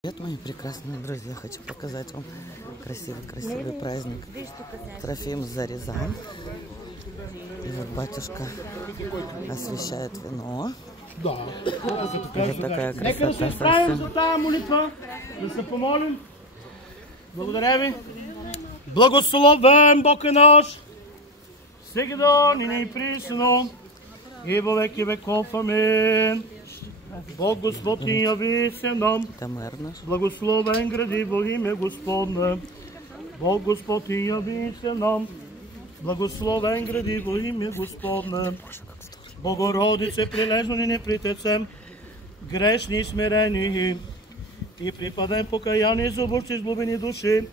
Привет, мои прекрасные друзья! Хочу показать вам красивый праздник Трофим за Рязань. И вот батюшка освещает вино. Да. Вот такая Нека да се красота справим за совсем. тази молитва, да се помолим. Благодаря ви. Благословен Бог е наш, сега нині и присно, и во веки веков. Амин. Бог Господ ни яви се нам, Это мэр наш. благословен гради во име Господне. Бог Господ ни яви се нам, благословен гради во име Господне. Богородице, прилежно ни не притецем, грешни и смирени, и припадем покаяние за обущи изглубени души.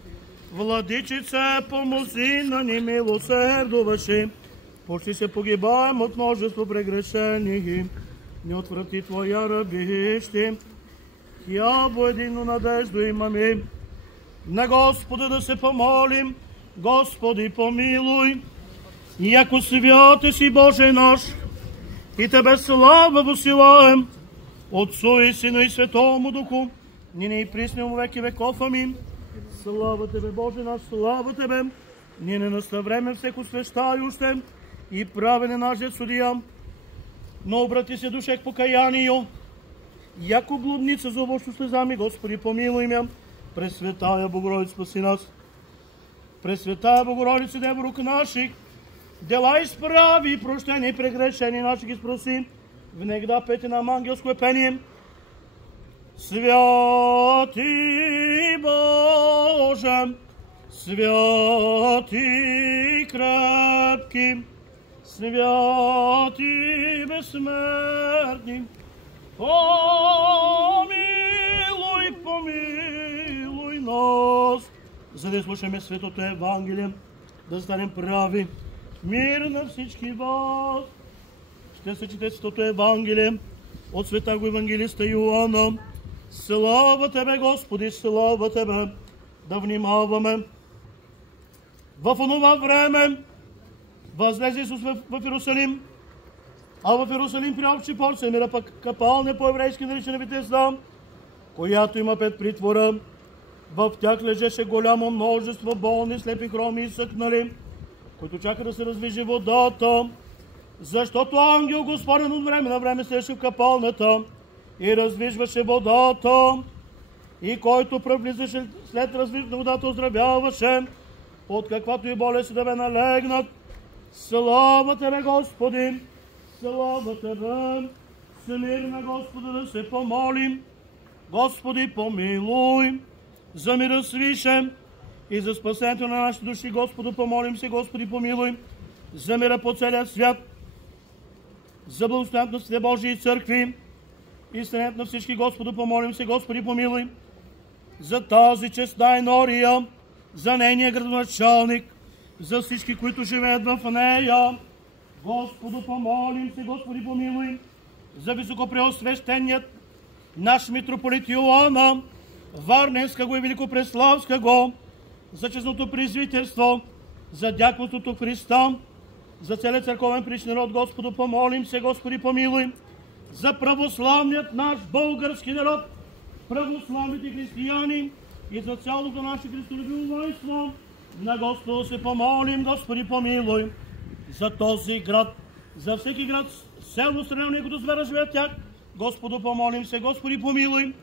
Владичице, помози на ни милосердуваши, почти се погибаем от множество прегрешени. Не отврати Твоя рабищи, яво единну надежду имаме. На Господа да се помолим, Господи помилуй, яко святе си Боже наш, и Тебе слава восилаем, Отцу и Сину и Светому Духу, нине и присно во веки веков. Амин. Слава Тебе, Боже наш, слава Тебе, нине наставреме всеко свещающе и правене наше судия, но обрати се душе к покаянию, яко блудница за общо слезами, Господи помилуй ме. Пресветая Богородица, спаси нас. Пресветая Богородица, дева рук наших, дела изправи и прощени прегрешени наши ги спроси, внегда пети нам ангелско пение. Святи Боже, святи крепки, святи безсмертни, помилуй нас, за да слушаме Светото Евангелие, да станем прави. Мир на всички вас. Ще се чете Светото Евангелие от Светаго Евангелиста Йоанна. Слава Тебе, Господи, слава Тебе. Да внимаваме. В онова време възлезе Исус в Иерусалим, а в Иерусалим при общи порт се намира пък капалня по-еврейски наричана Витезда, която има 5 притвора. В тях лежеше голямо множество болни, слепи, хроми и съкнали, които чака да се развижи водата, защото ангел Господен от време на време седеше в капалнята и развижваше водата, и който превлизаше след развижване на водата, оздравяваше от каквато и болест да бе налегнат. Слава Тебе, Господи! Слава Тебе! С мир на Господа да се помолим. Господи, помилуй! За мира свише и за спасението на нашите души, Господу, помолим се. Господи, помилуй! За мира по целия свят, за благословението на Святите Божии църкви и сънето на всички, Господу, помолим се. Господи, помилуй! За тази честна енория, за нейния градоначалник, за всички, които живеят в нея, Господу, помолим се. Господи, помилуй! За високопреосвещеният наш митрополит Йоанна, Варненского и Великопреславского, за честното призвителство, за дяконството в Христа, за целият църковен прич народ, Господу, помолим се. Господи, помилуй! За православният наш български народ, православните християни и за цялото наше христолюбиво воинство, на Господа се помолим. Господи, помилуй! За този град, за всеки град, село, страна, които звера живеят тях, Господу, помолим се. Господи, помилуй!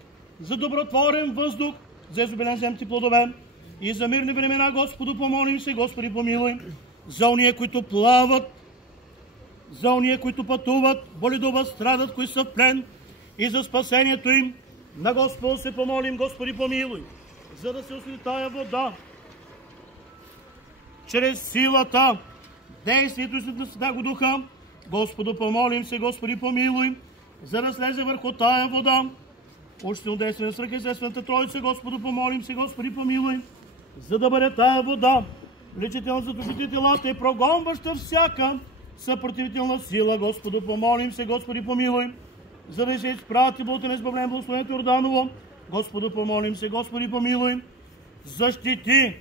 За добротворен въздух, за изобилен земти плодове и за мирни времена, Господу, помолим се. Господи, помилуй! За уния, които плават, за уния, които пътуват, боледуват, страдат, които са в плен, и за спасението им, на Господа се помолим. Господи, помилуй! За да се освети тая вода, чрез силата, действието на Святаго Духа, Господу, помолим се. Господи, помилуй! За да слезе върху тая вода учително действие на Сръка и Светната Троица, Господу, помолим се. Господи, помилуй! За да бъде тая вода лечителна за душите и телата и прогонваща всяка съпротивителна сила, Господу, помолим се. Господи, помилуй! За да се изпрати болта на избавление благословението Йорданово, Господу, помолим се. Господи, помилуй! Защити,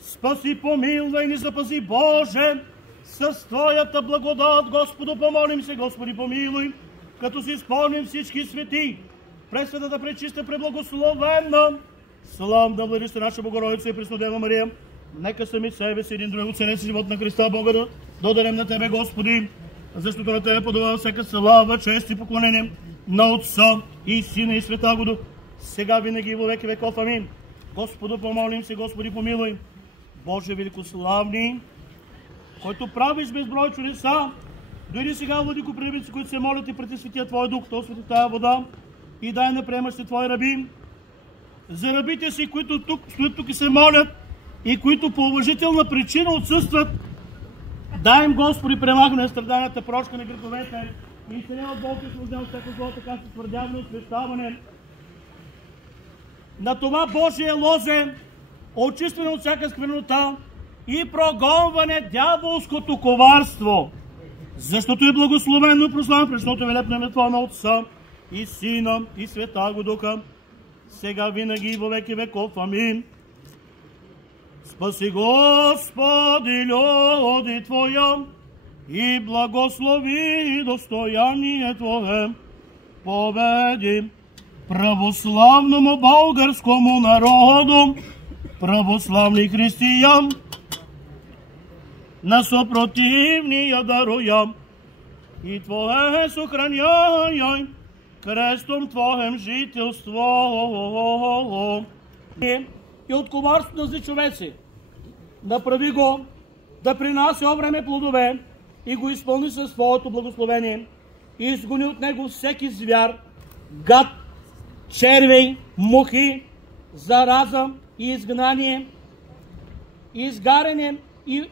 спаси, помилвай ни, запази, Боже, с Твоята благодат, Господу, помолим се. Господи, помилуй! Като си спомним всички свети, пресветата, пречиста, преблагословена, славна владичица наша Богородица и Преснодева Мария, нека сами себе си един друг оценен живот на Христа Бога да дадем на Тебе, Господи, защото на Тебе подава всяка слава, чест и поклонение на Отца и Сина и Света Дух, сега винаги и во веки веков. Амин. Господу помолим се, Господи помилуй. Боже великославни, който правиш безброй чудеса, дойди сега, владико, пребици, които се молят и пред Светия Твой Дух, то свети тая вода и дай на приемащите Твои раби. За рабите си, които стоят тук и се молят и които по уважителна причина отсъстват, дай им, Господи, премахване на страданията, прошка на греховете и изцеление от болка и освобождение от всяко зло, така се твърдяване, освещаване на това Божие лозе, очистване от всяка сквернота и прогонване дяволското коварство. Защото е благословено и прославено пречното велепно име Твое на Отца и Сина и Света Духа, сега винаги и во веки веков. Амин. Спаси, Господи, люди Твоя и благослови достояние Твое. Победи православному българскому народу, православни християн, на съпротивния даруя и Твое сохраняй крестом Твоем жителство. И от коварството на зли човеци направи го да принася време плодове и го изпълни със Твоето благословение и изгони от него всеки звяр, гад, червей, мухи, зараза и изгнание, и изгаряне и